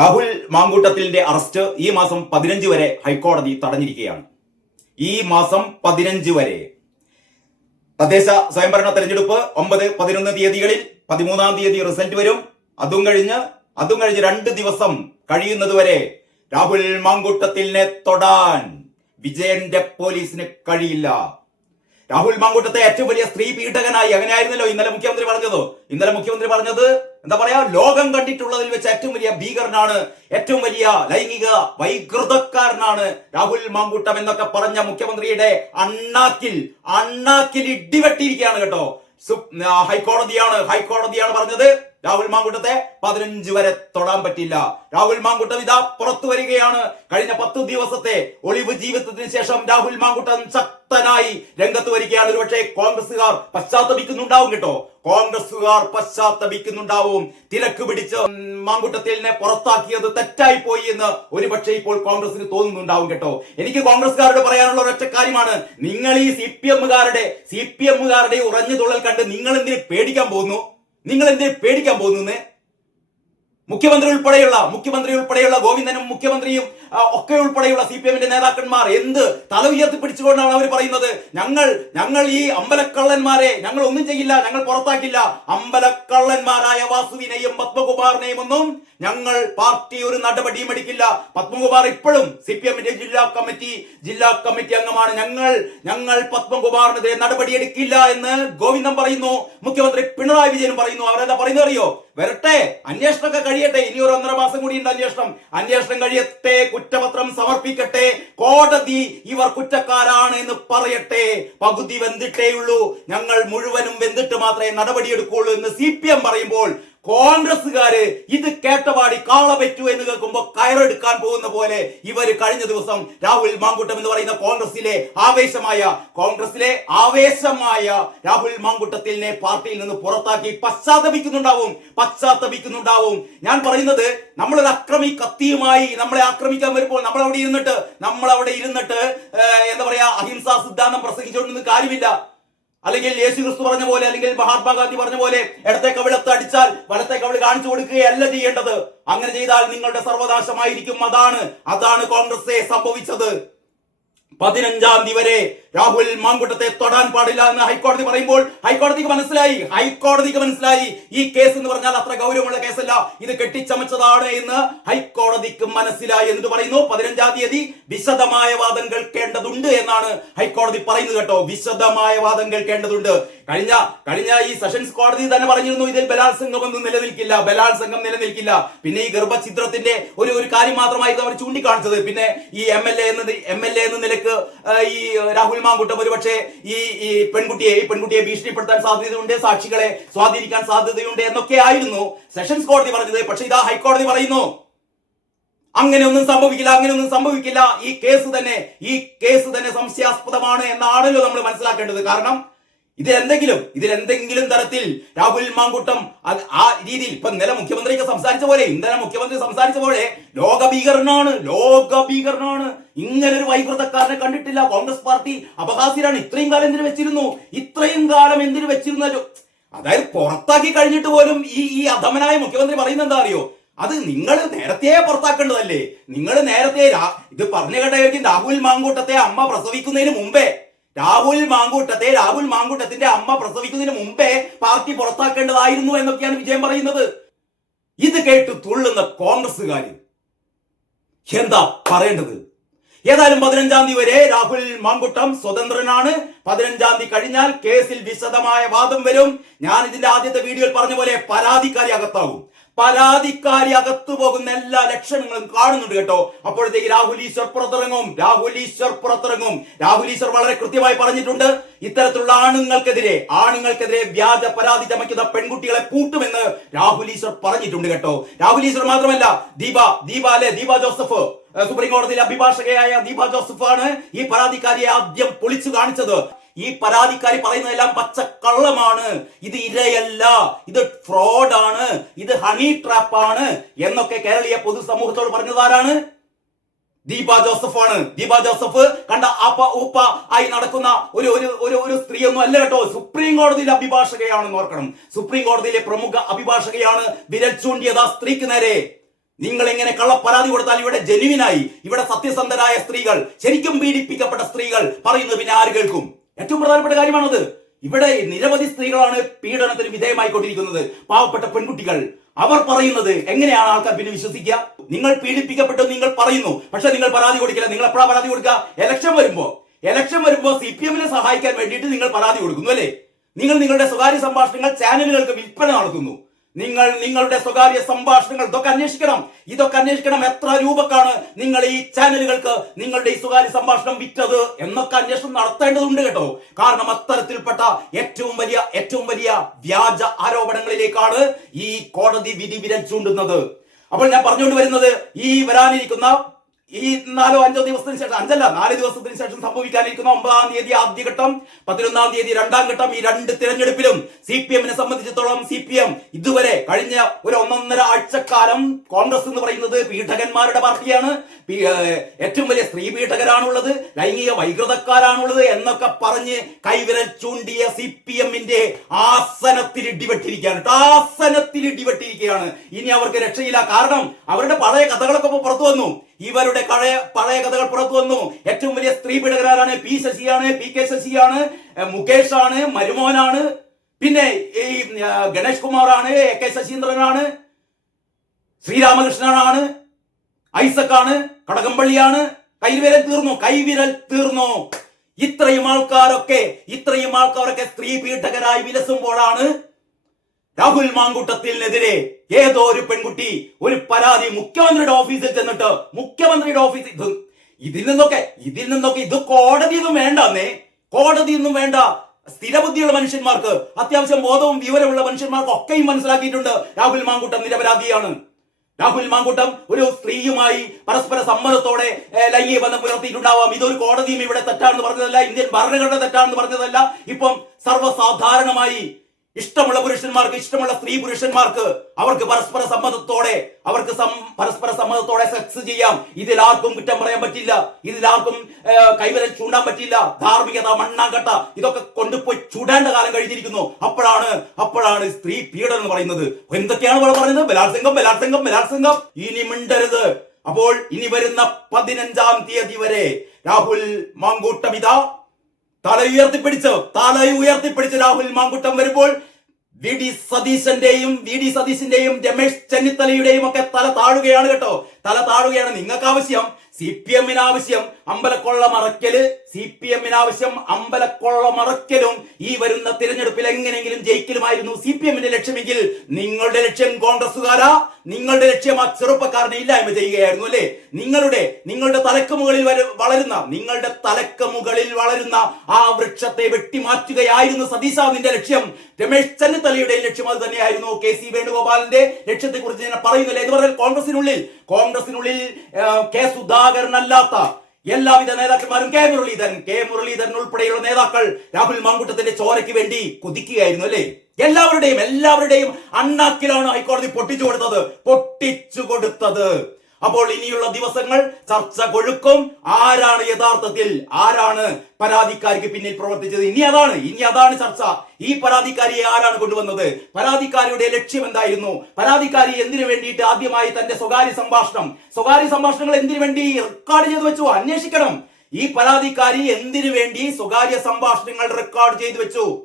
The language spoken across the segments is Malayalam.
രാഹുൽ മാങ്കൂട്ടത്തിലിന്റെ അറസ്റ്റ് ഈ മാസം പതിനഞ്ച് വരെ ഹൈക്കോടതി തടഞ്ഞിരിക്കുകയാണ്. ഈ മാസം പതിനഞ്ച് വരെ. തദ്ദേശ സ്വയംഭരണ തെരഞ്ഞെടുപ്പ് ഒമ്പത് പതിനൊന്ന് തീയതികളിൽ പതിമൂന്നാം തീയതി റിസൾട്ട് വരും. അതും കഴിഞ്ഞ് അതും കഴിഞ്ഞ് രണ്ട് ദിവസം കഴിയുന്നതുവരെ രാഹുൽ മാങ്കൂട്ടത്തിലിനെ തൊടാൻ വിജയന്റെ പോലീസിന് കഴിയില്ല. രാഹുൽ മാങ്കൂട്ടത്തെ ഏറ്റവും വലിയ സ്ത്രീ പീഡകനായി അങ്ങനെയായിരുന്നല്ലോ ഇന്നലെ മുഖ്യമന്ത്രി പറഞ്ഞത്? ഇന്നലെ മുഖ്യമന്ത്രി പറഞ്ഞത് എന്താ പറയാ? ലോകം കണ്ടിട്ടുള്ളതിൽ വെച്ച് ഏറ്റവും വലിയ ഭീകരനാണ് ഏറ്റവും വലിയ ലൈംഗിക വൈകൃതക്കാരനാണ് രാഹുൽ മാങ്കൂട്ടം എന്നൊക്കെ പറഞ്ഞ മുഖ്യമന്ത്രിയുടെ അണ്ണാക്കിൽ അണ്ണാക്കിൽ ഇടിവെട്ടിയിരിക്കുകയാണ് കേട്ടോ. ഹൈക്കോടതിയാണ് ഹൈക്കോടതിയാണ് പറഞ്ഞത്. രാഹുൽ മാങ്കൂട്ടത്തെ പതിനഞ്ച് വരെ തൊടാൻ പറ്റില്ല. രാഹുൽ മാങ്കുട്ടം ഇതാ പുറത്തു വരികയാണ്. കഴിഞ്ഞ പത്ത് ദിവസത്തെ ഒളിവ് ജീവിതത്തിന് ശേഷം രാഹുൽ മാങ്കുട്ടം ശക്തനായി രംഗത്ത് വരികയാണ്. ഒരുപക്ഷെ കോൺഗ്രസുകാർ പശ്ചാത്തപിക്കുന്നുണ്ടാവും കേട്ടോ. കോൺഗ്രസുകാർ പശ്ചാത്തപിക്കുന്നുണ്ടാവും. തിരക്ക് പിടിച്ച് മാങ്കുട്ടത്തിലിനെ പുറത്താക്കിയത് തെറ്റായി പോയി എന്ന് ഒരുപക്ഷെ ഇപ്പോൾ കോൺഗ്രസിന് തോന്നുന്നുണ്ടാവും കേട്ടോ. എനിക്ക് കോൺഗ്രസുകാരോട് പറയാനുള്ള ഒരൊറ്റ കാര്യമാണ്. നിങ്ങൾ ഈ സി പി എമ്മുകാരുടെ സി പി എമ്മുകാരുടെ ഉറഞ്ഞു തുള്ളൽ കണ്ട് നിങ്ങൾ എന്തിനു പേടിക്കാൻ പോകുന്നു? നിങ്ങൾ എന്തിനു പേടിക്കാൻ പോകുന്നു മുഖ്യമന്ത്രി ഉൾപ്പെടെയുള്ള മുഖ്യമന്ത്രി ഉൾപ്പെടെയുള്ള ഗോവിന്ദനും മുഖ്യമന്ത്രിയും ഒക്കെ ഉൾപ്പെടെയുള്ള സി പി എമ്മിന്റെ നേതാക്കന്മാർ എന്ത് തല ഉയർത്തി പിടിച്ചുകൊണ്ടാണ് അവർ പറയുന്നത്? ഞങ്ങൾ ഞങ്ങൾ ഈ അമ്പലക്കള്ളന്മാരെ ഞങ്ങൾ ഒന്നും ചെയ്യില്ല ഞങ്ങൾ പുറത്താക്കില്ല. അമ്പലക്കള്ളന്മാരായ വാസുവിനെയും പത്മകുമാറിനെയും ഒന്നും ഞങ്ങൾ പാർട്ടി ഒരു നടപടിയും എടുക്കില്ല. പത്മകുമാർ ഇപ്പോഴും സി പി എമ്മിന്റെ ജില്ലാ കമ്മിറ്റി ജില്ലാ കമ്മിറ്റി അംഗമാണ്. ഞങ്ങൾ ഞങ്ങൾ പത്മകുമാറിനെതിരെ നടപടിയെടുക്കില്ല എന്ന് ഗോവിന്ദൻ പറയുന്നു. മുഖ്യമന്ത്രി പിണറായി വിജയൻ പറയുന്നു. അവരെന്താ പറയുന്നത് അറിയോ? വരട്ടെ അന്വേഷണമൊക്കെ കഴിയട്ടെ. ഇനി ഒരു ഒന്നര മാസം കൂടി ഉണ്ട് അന്വേഷണം. അന്വേഷണം കഴിയട്ടെ കുറ്റപത്രം സമർപ്പിക്കട്ടെ. കോടതി ഇവർ കുറ്റക്കാരാണ് എന്ന് പറയട്ടെ. പകുതി വെന്തിട്ടേയുള്ളൂ. ഞങ്ങൾ മുഴുവനും വെന്തിട്ട് മാത്രമേ നടപടിയെടുക്കുള്ളൂ എന്ന് സി പറയുമ്പോൾ കോൺഗ്രസ്സുകാര് ഇത് കേട്ടപാടി കാള പറ്റൂ എന്ന് കേൾക്കുമ്പോൾ കയറെടുക്കാൻ പോകുന്ന പോലെ ഇവർ കഴിഞ്ഞ ദിവസം രാഹുൽ മാങ്കുട്ടം എന്ന് പറയുന്ന കോൺഗ്രസിലെ ആവേശമായ കോൺഗ്രസിലെ ആവേശമായ രാഹുൽ മാങ്കുട്ടത്തിനെ പാർട്ടിയിൽ നിന്ന് പുറത്താക്കി പശ്ചാത്തപിക്കുന്നുണ്ടാവും പശ്ചാത്തപിക്കുന്നുണ്ടാവും. ഞാൻ പറയുന്നത് നമ്മളൊരു അക്രമി കത്തിയുമായി നമ്മളെ ആക്രമിക്കാൻ വരുമ്പോൾ നമ്മൾ അവിടെ ഇരുന്നിട്ട് നമ്മൾ അവിടെ ഇരുന്നിട്ട് എന്താ പറയാ അഹിംസാ സിദ്ധാന്തം പ്രസംഗിച്ചുകൊണ്ടൊന്നും കാര്യമില്ല. അല്ലെങ്കിൽ യേശു ക്രിസ്തു പറഞ്ഞ പോലെ അല്ലെങ്കിൽ മഹാത്മാഗാന്ധി പറഞ്ഞ പോലെ ഇടത്തെ കവിളത്ത് അടിച്ചാൽ വലത്തെ കവിൾ കാണിച്ചു കൊടുക്കുകയല്ല ചെയ്യേണ്ടത്. അങ്ങനെ ചെയ്താൽ നിങ്ങളുടെ സർവനാശമായിരിക്കും. അതാണ് അതാണ് കോൺഗ്രസ് സംഭവിച്ചത്. പതിനഞ്ചാം തീയതി വരെ രാഹുൽ മാങ്കുട്ടത്തെ തൊടാൻ പാടില്ല എന്ന് ഹൈക്കോടതി പറയുമ്പോൾ ഹൈക്കോടതിക്ക് മനസ്സിലായി. ഹൈക്കോടതിക്ക് മനസ്സിലായി. ഈ കേസ് എന്ന് പറഞ്ഞാൽ അത്ര ഗൗരവമുള്ള കേസല്ല. ഇത് കെട്ടിച്ചമച്ചതാണ് എന്ന് ഹൈക്കോടതിക്ക് മനസ്സിലായി എന്ന് പറയുന്നു. പതിനഞ്ചാം തീയതി വിശദമായ വാദം കേൾക്കേണ്ടതുണ്ട് എന്നാണ് ഹൈക്കോടതി പറയുന്നത് കേട്ടോ. വിശദമായ വാദം കേൾക്കേണ്ടതുണ്ട് കഴിഞ്ഞ കഴിഞ്ഞ ഈ സെഷൻസ് കോടതി തന്നെ പറഞ്ഞിരുന്നു ഇതിൽ ബലാത്സംഗം ഒന്നും നിലനിൽക്കില്ല. ബലാത്സംഗം നിലനിൽക്കില്ല. പിന്നെ ഈ ഗർഭഛിദ്രത്തിന്റെ ഒരു ഒരു കാര്യം മാത്രമായിരുന്നു അവർ ചൂണ്ടിക്കാണിച്ചത്. പിന്നെ ഈ എം എൽ എ എന്ന എം എൽ എ എന്ന നിലയ്ക്ക് ഈ രാഹുൽ മാങ്കൂട്ടം ഒരുപക്ഷെ ഈ ഈ പെൺകുട്ടിയെ ഈ പെൺകുട്ടിയെ ഭീഷണിപ്പെടുത്താൻ സാധ്യതയുണ്ട് സാക്ഷികളെ സ്വാധീനിക്കാൻ സാധ്യതയുണ്ട് എന്നൊക്കെ ആയിരുന്നു സെഷൻസ് കോടതി പറഞ്ഞത്. പക്ഷെ ഇതാ ഹൈക്കോടതി പറയുന്നു അങ്ങനെയൊന്നും സംഭവിക്കില്ല അങ്ങനെയൊന്നും സംഭവിക്കില്ല. ഈ കേസ് തന്നെ ഈ കേസ് തന്നെ സംശയാസ്പദമാണ് എന്നാണല്ലോ നമ്മൾ മനസ്സിലാക്കേണ്ടത്. കാരണം ഇതിലെന്തെങ്കിലും ഇതിലെന്തെങ്കിലും തരത്തിൽ രാഹുൽ മാങ്കുട്ടം ആ രീതിയിൽ ഇപ്പൊ ഇന്നലെ മുഖ്യമന്ത്രിയൊക്കെ സംസാരിച്ച പോലെ ഇന്നലെ മുഖ്യമന്ത്രി സംസാരിച്ച പോലെ ലോകഭീകരനാണ് ലോകഭീകരനാണ്. ലോക ഭീകരനാണ് ഇങ്ങനെ ഒരു വൈകൃതക്കാരനെ കണ്ടിട്ടില്ല. കോൺഗ്രസ് പാർട്ടി അപഹാസ്യരാണ്. ഇത്രയും കാലം എന്തിനു വെച്ചിരുന്നു? ഇത്രയും കാലം എന്തിനു വെച്ചിരുന്ന അതായത് പുറത്താക്കി കഴിഞ്ഞിട്ട് പോലും ഈ ഈ അധമനായ മുഖ്യമന്ത്രി പറയുന്നത് എന്താ അറിയോ? അത് നിങ്ങൾ നേരത്തെ പുറത്താക്കേണ്ടതല്ലേ? നിങ്ങൾ നേരത്തെ ഇത് പറഞ്ഞു കേട്ടായിരിക്കും രാഹുൽ മാങ്കൂട്ടത്തെ അമ്മ പ്രസവിക്കുന്നതിന് മുമ്പേ രാഹുൽ മാങ്കൂട്ടത്തെ രാഹുൽ മാങ്കൂട്ടത്തിന്റെ അമ്മ പ്രസവിക്കുന്നതിന് മുമ്പേ പാർട്ടി പുറത്താക്കേണ്ടതായിരുന്നു എന്നൊക്കെയാണ് വിജയം പറയുന്നത്. ഇത് കേട്ട് തുള്ളുന്ന കോൺഗ്രസ്സുകാർ എന്താ പറയേണ്ടത്? ഏതായാലും പതിനഞ്ചാം തീയതി വരെ രാഹുൽ മാങ്കുട്ടം സ്വതന്ത്രനാണ്. പതിനഞ്ചാം തീയതി കഴിഞ്ഞാൽ കേസിൽ വിശദമായ വാദം വരും. ഞാൻ ഇതിന്റെ ആദ്യത്തെ വീഡിയോയിൽ പറഞ്ഞ പോലെ പരാതിക്കാരി അകത്താവും പരാതിക്കാരി അകത്തു പോകുന്ന എല്ലാ ലക്ഷണങ്ങളും കാണുന്നുണ്ട് കേട്ടോ. അപ്പോഴത്തേക്ക് രാഹുൽ ഈശ്വർ പുറത്തിറങ്ങും. രാഹുൽ ഈശ്വർ പുറത്തിറങ്ങും. രാഹുൽ ഈശ്വർ വളരെ കൃത്യമായി പറഞ്ഞിട്ടുണ്ട്. ഇത്തരത്തിലുള്ള ആണുങ്ങൾക്കെതിരെ ആണുങ്ങൾക്കെതിരെ വ്യാജ പരാതി ചമയ്ക്കുന്ന പെൺകുട്ടികളെ പൂട്ടുമെന്ന് രാഹുൽ ഈശ്വർ പറഞ്ഞിട്ടുണ്ട് കേട്ടോ. രാഹുൽ ഈശ്വർ മാത്രമല്ല ദീപ ദീപ അല്ലെ? ദീപ ജോസഫ് സുപ്രീം കോടതിയിലെ അഭിഭാഷകയായ ദീപ ജോസഫ് ആണ് ഈ പരാതിക്കാരിയെ ആദ്യം പൊളിച്ചു കാണിച്ചത്. ഈ പരാതിക്കാരി പറയുന്നതെല്ലാം പച്ചക്കള്ളമാണ്. ഇത് ഇരയല്ല. ഇത് ഫ്രോഡാണ്. ഇത് ഹണി ട്രാപ്പ് ആണ് എന്നൊക്കെ കേരളീയ പൊതുസമൂഹത്തോട് പറഞ്ഞതാരാണ് ദീപ ജോസഫ് ആണ് ദീപ ജോസഫ് കണ്ട അപ്പ ഊപ്പ ആയി നടക്കുന്ന ഒരു ഒരു ഒരു ഒരു സ്ത്രീയൊന്നും അല്ല കേട്ടോ. സുപ്രീം കോടതിയിലെ അഭിഭാഷകയാണെന്ന് ഓർക്കണം. സുപ്രീം കോടതിയിലെ പ്രമുഖ അഭിഭാഷകയാണ് വിരൽ ചൂണ്ടിയത് ആ സ്ത്രീക്ക് നേരെ. നിങ്ങൾ എങ്ങനെ കള്ള പരാതി കൊടുത്താൽ ഇവിടെ ജനുവിനായി. ഇവിടെ സത്യസന്ധരായ സ്ത്രീകൾ ശരിക്കും പീഡിപ്പിക്കപ്പെട്ട സ്ത്രീകൾ പറയുന്നത് പിന്നെ ആര് കേൾക്കും? ഏറ്റവും പ്രധാനപ്പെട്ട കാര്യമാണത്. ഇവിടെ നിരവധി സ്ത്രീകളാണ് പീഡനത്തിന് വിധേയമായിക്കൊണ്ടിരിക്കുന്നത്. പാവപ്പെട്ട പെൺകുട്ടികൾ. അവർ പറയുന്നത് എങ്ങനെയാണ് ആൾക്കാർ പിന്നെ വിശ്വസിക്കുക? നിങ്ങൾ പീഡിപ്പിക്കപ്പെട്ടു നിങ്ങൾ പറയുന്നു. പക്ഷെ നിങ്ങൾ പരാതി കൊടുക്കില്ല. നിങ്ങൾ എപ്പോഴാ പരാതി കൊടുക്കുക? എലക്ഷൻ വരുമ്പോ. എലക്ഷൻ വരുമ്പോ സി പി എമ്മിനെ സഹായിക്കാൻ വേണ്ടിയിട്ട് നിങ്ങൾ പരാതി കൊടുക്കുന്നു അല്ലേ? നിങ്ങൾ നിങ്ങളുടെ സ്വകാര്യ സംഭാഷണങ്ങൾ ചാനലുകൾക്ക് വിൽപ്പന നടത്തുന്നു. നിങ്ങൾ നിങ്ങളുടെ സ്വകാര്യ സംഭാഷണങ്ങൾ ഇതൊക്കെ അന്വേഷിക്കണം. ഇതൊക്കെ അന്വേഷിക്കണം. എത്ര രൂപക്കാണ് നിങ്ങൾ ഈ ചാനലുകൾക്ക് നിങ്ങളുടെ ഈ സ്വകാര്യ സംഭാഷണം വിറ്റത് എന്നൊക്കെ അന്വേഷണം നടത്തേണ്ടതുണ്ട് കേട്ടോ. കാരണം അത്തരത്തിൽപ്പെട്ട ഏറ്റവും വലിയ ഏറ്റവും വലിയ വ്യാജ ആരോപണങ്ങളിലേക്കാണ് ഈ കോടതി വിധി ചൂണ്ടുന്നത്. അപ്പോൾ ഞാൻ പറഞ്ഞുകൊണ്ട് വരുന്നത് ഈ വരാനിരിക്കുന്ന ഈ നാലോ അഞ്ചോ ദിവസത്തിന് ശേഷം അഞ്ചല്ല നാല് ദിവസത്തിന് ശേഷം സംഭവിക്കാനിരിക്കുന്ന ഒമ്പതാം തീയതി ആദ്യഘട്ടം പതിനൊന്നാം തീയതി രണ്ടാം ഘട്ടം ഈ രണ്ട് തിരഞ്ഞെടുപ്പിലും സി പി എമ്മിനെ സംബന്ധിച്ചിടത്തോളം സി പി എം ഇതുവരെ കഴിഞ്ഞ ഒരു ഒന്നൊന്നര ആഴ്ചക്കാലം കോൺഗ്രസ് എന്ന് പറയുന്നത് പീഠകന്മാരുടെ പാർട്ടിയാണ്. ഏറ്റവും വലിയ സ്ത്രീ പീഠകരാണുള്ളത് ലൈംഗിക വൈകൃതക്കാരാണുള്ളത് എന്നൊക്കെ പറഞ്ഞ് കൈവിരൽ ചൂണ്ടിയ സി പി എമ്മിന്റെ ആസനത്തിൽ ഇടിവെട്ടിരിക്കുകയാണ് ആസനത്തിൽ ഇടിവെട്ടിരിക്കുകയാണ് ഇനി അവർക്ക് രക്ഷയില്ല. കാരണം അവരുടെ പഴയ കഥകളൊക്കെ പുറത്തു വന്നു. ഇവരുടെ പഴയ പഴയ കഥകൾ പുറത്തു വന്നു. ഏറ്റവും വലിയ സ്ത്രീ പീഡകരാണ് പി ശശിയാണ് പി കെ ശശിയാണ് ആണ് മരുമോനാണ്. പിന്നെ ഈ ഗണേഷ് കുമാറാണ് എ കെ ശശീന്ദ്രനാണ് ശ്രീരാമകൃഷ്ണനാണ് ഐസക്കാണ് കടകംപള്ളിയാണ്. കൈവിരൽ തീർന്നു കൈവിരൽ തീർന്നു. ഇത്രയും ആൾക്കാരൊക്കെ ഇത്രയും ആൾക്കാരൊക്കെ സ്ത്രീ പീഡകരായി വിലസുമ്പോഴാണ് രാഹുൽ മാങ്കുട്ടത്തിനെതിരെ ഏതോ ഒരു പെൺകുട്ടി ഒരു പരാതി മുഖ്യമന്ത്രിയുടെ ഓഫീസിൽ ചെന്നിട്ട് മുഖ്യമന്ത്രിയുടെ ഓഫീസിൽ ഇത് ഇതിൽ നിന്നൊക്കെ ഇതിൽ നിന്നൊക്കെ ഇത് കോടതിയൊന്നും വേണ്ട വേണ്ടെന്നേ. കോടതിയൊന്നും വേണ്ട സ്ഥിരബുദ്ധിയുള്ള മനുഷ്യന്മാർക്ക് അത്യാവശ്യം ബോധവും വിവരമുള്ള മനുഷ്യന്മാർക്ക് ഒക്കെയും മനസ്സിലാക്കിയിട്ടുണ്ട് രാഹുൽ മാങ്കുട്ടം നിരപരാധിയാണ്. രാഹുൽ മാങ്കുട്ടം ഒരു സ്ത്രീയുമായി പരസ്പര സമ്മതത്തോടെ ലൈംഗിക ബന്ധം പുലർത്തിയിട്ടുണ്ടാവാം. ഇതൊരു കോടതിയും ഇവിടെ തെറ്റാണെന്ന് പറഞ്ഞതല്ല ഇന്ത്യൻ ഭരണഘടന തെറ്റാണെന്ന് പറഞ്ഞതല്ല. ഇപ്പം സർവസാധാരണമായി ഇഷ്ടമുള്ള പുരുഷന്മാർക്ക് ഇഷ്ടമുള്ള സ്ത്രീ പുരുഷന്മാർക്ക് അവർക്ക് പരസ്പര സമ്മതത്തോടെ അവർക്ക് പരസ്പര സമ്മതത്തോടെ സെക്സ് ചെയ്യാം. ഇതിൽ ആർക്കും കുറ്റം പറയാൻ പറ്റില്ല. ഇതിൽ ആർക്കും കൈവരൽ ചൂണ്ടാൻ പറ്റില്ല. ധാർമ്മികത മണ്ണാങ്കട്ട ഇതൊക്കെ കൊണ്ടുപോയി ചൂടേണ്ട കാലം കഴിഞ്ഞിരിക്കുന്നു. അപ്പോഴാണ് അപ്പോഴാണ് സ്ത്രീ പീഡനം എന്ന് പറയുന്നത്. എന്തൊക്കെയാണ് ഇവിടെ പറയുന്നത്? ബലാത്സംഗം ബലാത്സംഗം ബലാത്സംഗം. ഇനി മിണ്ടരുത്. അപ്പോൾ ഇനി വരുന്ന പതിനഞ്ചാം തീയതി വരെ രാഹുൽ മാങ്കൂട്ടമിത തല ഉയർത്തിപ്പിടിച്ച് തല ഉയർത്തിപ്പിടിച്ച് രാഹുൽ മാങ്കുട്ടം വരുമ്പോൾ വി ഡി സതീശന്റെയും വി ഡി സതീശിന്റെയും രമേശ് ചെന്നിത്തലയുടെയും ഒക്കെ തല താഴുകയാണ് കേട്ടോ. തല താഴുകയാണ്. നിങ്ങൾക്ക് ആവശ്യം സി പി എമ്മിന് ആവശ്യം അമ്പലക്കൊള്ള മറയ്ക്കൽ സി പി എമ്മിന് ആവശ്യം അമ്പലക്കൊള്ള മറയ്ക്കലും ഈ വരുന്ന തിരഞ്ഞെടുപ്പിൽ എങ്ങനെയെങ്കിലും ജയിക്കലുമായിരുന്നു സി പി എമ്മിന്റെ ലക്ഷ്യമെങ്കിൽ നിങ്ങളുടെ ലക്ഷ്യം കോൺഗ്രസുകാരാ നിങ്ങളുടെ ലക്ഷ്യം ആ ചെറുപ്പക്കാരനെ ഇല്ലായ്മ ചെയ്യുകയായിരുന്നു അല്ലേ? നിങ്ങളുടെ നിങ്ങളുടെ തലക്ക് മുകളിൽ വളരുന്ന നിങ്ങളുടെ തലക്ക് മുകളിൽ വളരുന്ന ആ വൃക്ഷത്തെ വെട്ടിമാറ്റുകയായിരുന്നു സതീശാവിന്റെ ലക്ഷ്യം. രമേശ് ചെന്നിത്തലയുടെ ലക്ഷ്യം അത് തന്നെയായിരുന്നു. കെ സി വേണുഗോപാലിന്റെ ലക്ഷ്യത്തെക്കുറിച്ച് ഞാൻ പറയുന്നില്ല. എന്ന് പറഞ്ഞാൽ കോൺഗ്രസിനുള്ളിൽ കോൺഗ്രസിനുള്ളിൽ കെ സുധാകരൻ അല്ലാത്ത എല്ലാവിധ നേതാക്കന്മാരും കെ മുരളീധരൻ. കെ മുരളീധരൻ ഉൾപ്പെടെയുള്ള നേതാക്കൾ രാഹുൽ മാങ്കുട്ടത്തിന്റെ ചോരയ്ക്ക് വേണ്ടി കുതിക്കുകയായിരുന്നു അല്ലേ? എല്ലാവരുടെയും എല്ലാവരുടെയും അണ്ണാക്കിലാണ് ഹൈക്കോടതി പൊട്ടിച്ചു കൊടുത്തത്. പൊട്ടിച്ചു കൊടുത്തത്. അപ്പോൾ ഇനിയുള്ള ദിവസങ്ങൾ ചർച്ച കൊഴുക്കും. ആരാണ് യഥാർത്ഥത്തിൽ? ആരാണ് പരാതിക്കാരിക്ക് പിന്നിൽ പ്രവർത്തിച്ചത്? ഇനി അതാണ് ഇനി അതാണ് ചർച്ച. ഈ പരാതിക്കാരിയെ ആരാണ് കൊണ്ടുവന്നത്? പരാതിക്കാരിയുടെ ലക്ഷ്യം എന്തായിരുന്നു? പരാതിക്കാരി എന്തിനു വേണ്ടിയിട്ട് ആദ്യമായി തന്റെ സ്വകാര്യ സംഭാഷണം? സ്വകാര്യ സംഭാഷണങ്ങൾ എന്തിനു വേണ്ടി റെക്കോർഡ് ചെയ്തു വെച്ചു? അന്വേഷിക്കണം. ഈ പരാതിക്കാരി എന്തിനു വേണ്ടി സ്വകാര്യ സംഭാഷണങ്ങൾ റെക്കോർഡ് ചെയ്തു വെച്ചു?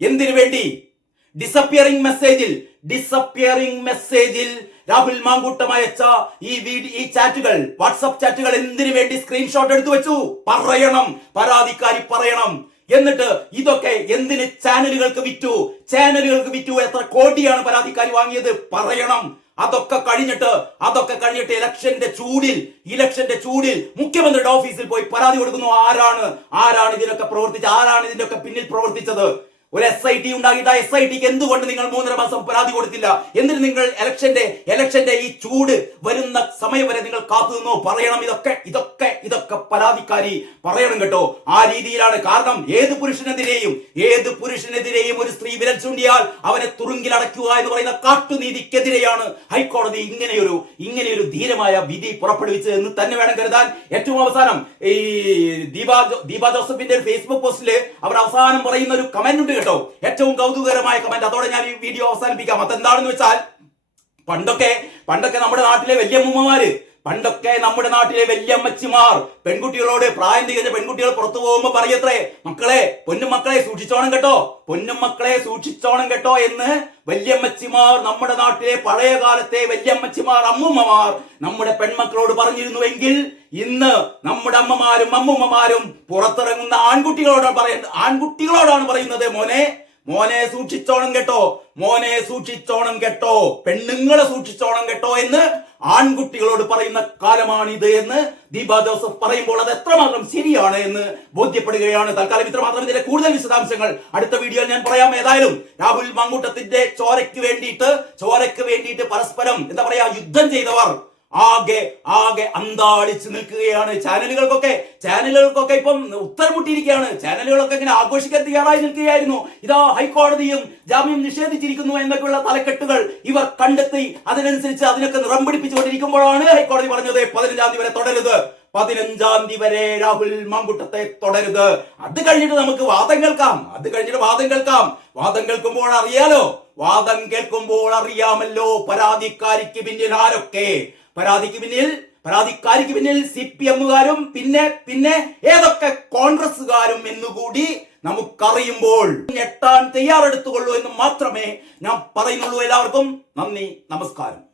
എന്തിനു വേണ്ടി? ഡിസപ്പിയറിംഗ് മെസ്സേജിൽ ഡിസപ്പിയറിംഗ് മെസ്സേജിൽ രാഹുൽ മാങ്കൂട്ടം അയച്ച ഈ ഈ ചാറ്റുകൾ വാട്സപ്പ് ചാറ്റുകൾ എന്തിനു വേണ്ടി സ്ക്രീൻഷോട്ട് എടുത്തു വെച്ചു? പറയണം പരാതിക്കാരി പറയണം. എന്നിട്ട് ഇതൊക്കെ എന്തിന് ചാനലുകൾക്ക് വിറ്റു? ചാനലുകൾക്ക് വിറ്റു എത്ര കോടിയാണ് പരാതിക്കാരി വാങ്ങിയത്? പറയണം. അതൊക്കെ കഴിഞ്ഞിട്ട് അതൊക്കെ കഴിഞ്ഞിട്ട് ഇലക്ഷന്റെ ചൂടിൽ ഇലക്ഷന്റെ ചൂടിൽ മുഖ്യമന്ത്രിയുടെ ഓഫീസിൽ പോയി പരാതി കൊടുക്കുന്നു. ആരാണ്? ആരാണ് ഇതിനൊക്കെ പ്രവർത്തിച്ചത് ആരാണ് ഇതിന്റെ ഒക്കെ പിന്നിൽ പ്രവർത്തിച്ചത്? ഒരു എസ് ഐ ടി ഉണ്ടാക്കിയിട്ട് എസ് ഐ ടിക്ക് എന്തുകൊണ്ട് നിങ്ങൾ മൂന്നര മാസം പരാതി കൊടുത്തില്ല? എന്നിട്ട് നിങ്ങൾ ഇലക്ഷന്റെ ഇലക്ഷന്റെ ഈ ചൂട് വരുന്ന സമയം വരെ നിങ്ങൾ കാത്തു നിന്നോ? പറയണം ഇതൊക്കെ ഇതൊക്കെ ഇതൊക്കെ പരാതിക്കാരി പറയണം കേട്ടോ. ആ രീതിയിലാണ് കാരണം ഏത് പുരുഷനെതിരെയും ഏത് പുരുഷനെതിരെയും ഒരു സ്ത്രീ വിരൽ ചൂണ്ടിയാൽ അവനെ തുറുങ്കിൽ അടയ്ക്കുക എന്ന് പറയുന്ന കാട്ടുനീതിക്കെതിരെയാണ് ഹൈക്കോടതി ഇങ്ങനെയൊരു ഇങ്ങനെയൊരു ധീരമായ വിധി പുറപ്പെടുവിച്ചത് എന്ന് തന്നെ വേണം കരുതാൻ. ഏറ്റവും അവസാനം ഈ ദീപാ ദീപാ ജോസഫിന്റെ ഫേസ്ബുക്ക് പോസ്റ്റിൽ അവർ അവസാനം പറയുന്ന ഒരു കമന്റ് ഉണ്ട് കേട്ടോ. ഏറ്റവും കൗതുകകരമായ കമന്റ് അതോടെ ഞാൻ ഈ വീഡിയോ അവസാനിപ്പിക്കാം. അതെന്താണെന്ന് വെച്ചാൽ പണ്ടൊക്കെ പണ്ടൊക്കെ നമ്മുടെ നാട്ടിലെ വല്യമ്മമാര് പണ്ടൊക്കെ നമ്മുടെ നാട്ടിലെ വല്യമ്മച്ചിമാർ പെൺകുട്ടികളോട് പ്രായം തികഞ്ഞ പെൺകുട്ടികൾ പുറത്തു പോകുമ്പോ പറയത്രേ മക്കളെ പൊന്നും മക്കളെ സൂക്ഷിച്ചോണം കേട്ടോ പൊന്നും മക്കളെ സൂക്ഷിച്ചോണം കേട്ടോ എന്ന് വല്യമ്മച്ചിമാർ നമ്മുടെ നാട്ടിലെ പഴയ കാലത്തെ വല്യമ്മച്ചിമാർ അമ്മുമ്മമാർ നമ്മുടെ പെൺമക്കളോട് പറഞ്ഞിരുന്നുവെങ്കിൽ ഇന്ന് നമ്മുടെ അമ്മമാരും അമ്മുമ്മമാരും പുറത്തിറങ്ങുന്ന ആൺകുട്ടികളോടാണ് പറയുന്നത് ആൺകുട്ടികളോടാണ് പറയുന്നത് മോനെ. മോനെ സൂക്ഷിച്ചോണം കേട്ടോ. മോനെ സൂക്ഷിച്ചോണം കേട്ടോ. പെണ്ണുങ്ങളെ സൂക്ഷിച്ചോണം കേട്ടോ എന്ന് ആൺകുട്ടികളോട് പറയുന്ന കാലമാണിത് എന്ന് ദീപ ജോസഫ് പറയുമ്പോൾ അത് എത്രമാത്രം ശരിയാണ് എന്ന് ബോധ്യപ്പെടുകയാണ്. തൽക്കാലം ഇത്രമാത്രം. ഇതിന്റെ കൂടുതൽ വിശദാംശങ്ങൾ അടുത്ത വീഡിയോയിൽ ഞാൻ പറയാം. ഏതായാലും രാഹുൽ മങ്കൂട്ടത്തിന്റെ ചോരയ്ക്ക് വേണ്ടിയിട്ട് ചോരയ്ക്ക് വേണ്ടിയിട്ട് പരസ്പരം എന്താ പറയാ യുദ്ധം ചെയ്തവർ ആകെ ആകെ അന്താളിച്ച് നിൽക്കുകയാണ് ചാനലുകൾക്കൊക്കെ. ചാനലുകൾക്കൊക്കെ ഇപ്പം ഉത്തരമുട്ടിയിരിക്കുകയാണ്. ചാനലുകളൊക്കെ ഇങ്ങനെ ആഘോഷിക്കാൻ തയ്യാറായി നിൽക്കുകയായിരുന്നു. ഇതാ ഹൈക്കോടതിയും ജാമ്യം നിഷേധിച്ചിരിക്കുന്നു എന്നൊക്കെയുള്ള തലക്കെട്ടുകൾ ഇവർ കണ്ടെത്തി അതിനനുസരിച്ച് അതിനൊക്കെ നിറം പിടിപ്പിച്ചുകൊണ്ടിരിക്കുമ്പോഴാണ് ഹൈക്കോടതി പറഞ്ഞത് പതിനഞ്ചാം തീയതി വരെ തുടരുത് പതിനഞ്ചാം തീയതി വരെ രാഹുൽ മമ്പുട്ടത്തെ തുടരുത് അത് കഴിഞ്ഞിട്ട് നമുക്ക് വാദം കേൾക്കാം. അത് കഴിഞ്ഞിട്ട് വാദം കേൾക്കാം. വാദം കേൾക്കുമ്പോൾ അറിയാലോ? വാദം കേൾക്കുമ്പോൾ അറിയാമല്ലോ പരാതിക്കാരിക്ക് പിന്നിൽ ആരൊക്കെ? പരാതിക്ക് പിന്നിൽ പരാതിക്കാരിക്ക് പിന്നിൽ സി പി എമ്മുകാരും പിന്നെ പിന്നെ ഏതൊക്കെ കോൺഗ്രസ്സുകാരും എന്നുകൂടി നമുക്കറിയുമ്പോൾ ഞെട്ടാൻ തയ്യാറെടുത്തുകൊള്ളൂ എന്ന് മാത്രമേ ഞാൻ പറയുന്നുള്ളൂ എല്ലാവർക്കും. നന്ദി നമസ്കാരം.